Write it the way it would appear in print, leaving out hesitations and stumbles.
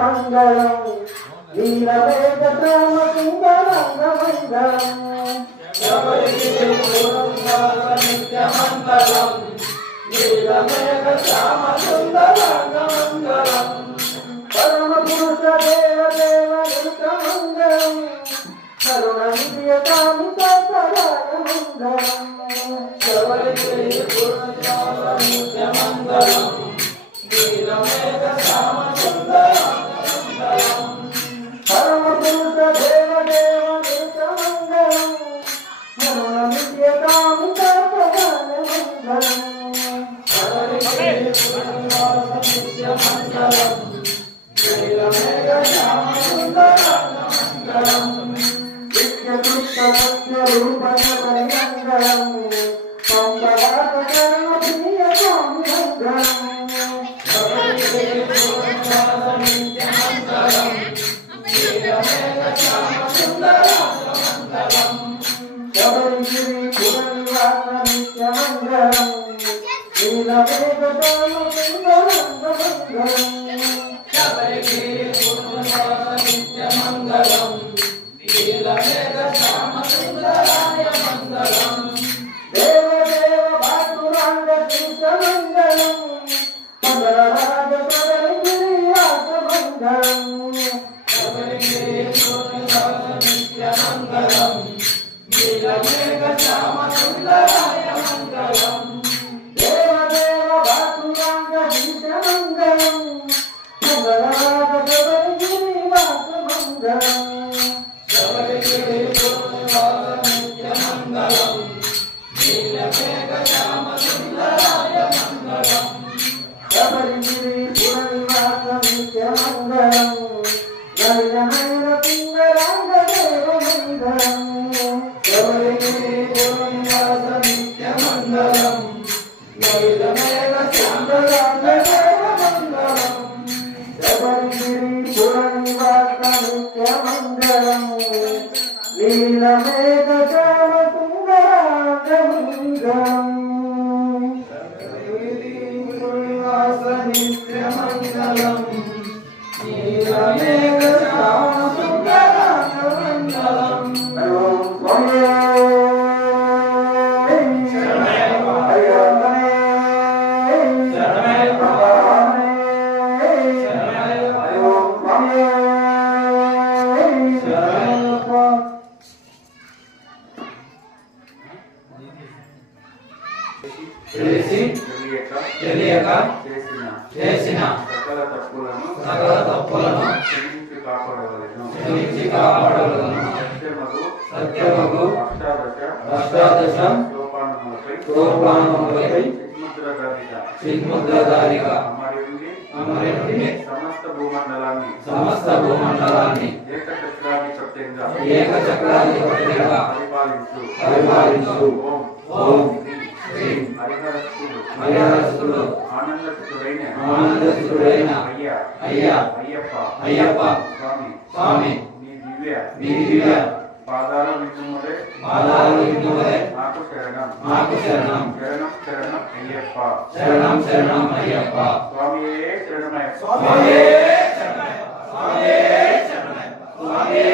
మంగళం నీలవేద రామ కుంగరంగ మంగళం నిత్య మంగళం నీలవేద రామ కుంగరంగ మంగళం పరమ పురుష దేవ దేవ నిత్య మంగళం కరుణ నిధియ కామిత పరాయ మంగళం నిత్య మంగళం నీలవేద రామ పరమ పురుష దేవ దేవ నిత్య మంగళం కరుణ నిధియ కామిత పరాయ మంగళం నిత్య మంగళం నీలవేద రామ మంగళం రూపణ మంగళం మంగళాత కర్మ ప్రియ మంగళం నిత్య మంగళం నీలవేద శ్యామ సుందర మంగళం శబరిగిరి పురనివాస నిత్య మంగళం నీలవేద శ్యామ సుందర మంగళం శబరిగిరి పురనివాస నిత్య మంగళం నీలవేద శ్యామ సుందరాయ మంగళం దేవ దేవ భాతురాంగ కృష్ణ మంగళం మంగళరాజ శబరిగిరి వాస మంగళం శబరిగిరి పురనివాస నిత్య మంగళం నీలవేద శ్యామ సుందరాయ మంగళం దేవ దేవ భాతురాంగ కృష్ణ మంగళం మంగళరాజ శబరిగిరి వాస మంగళం శబరిగిరి పురనివాస నిత్య మంగళం నీలవేద శ్యామ సుందరాయ మంగళం శబరిగిరి పురనివాస నిత్య మంగళం నయనమైన పింగళాంగ దేవ మంగళం శబరిగిరి పురనివాస నిత్య మంగళం నయనమైన సుందరాంగ దేవ మంగళం శబరిగిరి పురనివాస నిత్య మంగళం నీలమేఘ శ్యామ సుందరాంగ మంగళం పురనివాస నిత్య మంగళం నీలమేఘ శ్యామ సుందరాంగ మంగళం ఓం స్వామి తెలియక చేసిన సకల తప్పులను క్షమించి కాపాడవలెను సత్యమగు అష్టాదశ సోపానములపై చిన్ముద్రధారిగా అమరుండి సమస్త భూమండలాన్ని ఏకచక్రాధిపత్యంగా పరిపాలించు ఓం హరిహరస్తుడు ఆనందస్తుడైన అయ్యప్ప స్వామి నీ దివ్య పాదాల విందుమదే నాకు శరణం అయ్యప్ప శరణం అయ్యప్ప స్వామియే శరణమయ్యప్ప స్వామియే శరణమయ్యప్ప స్వామియే శరణమయ్యప్ప స్వామియే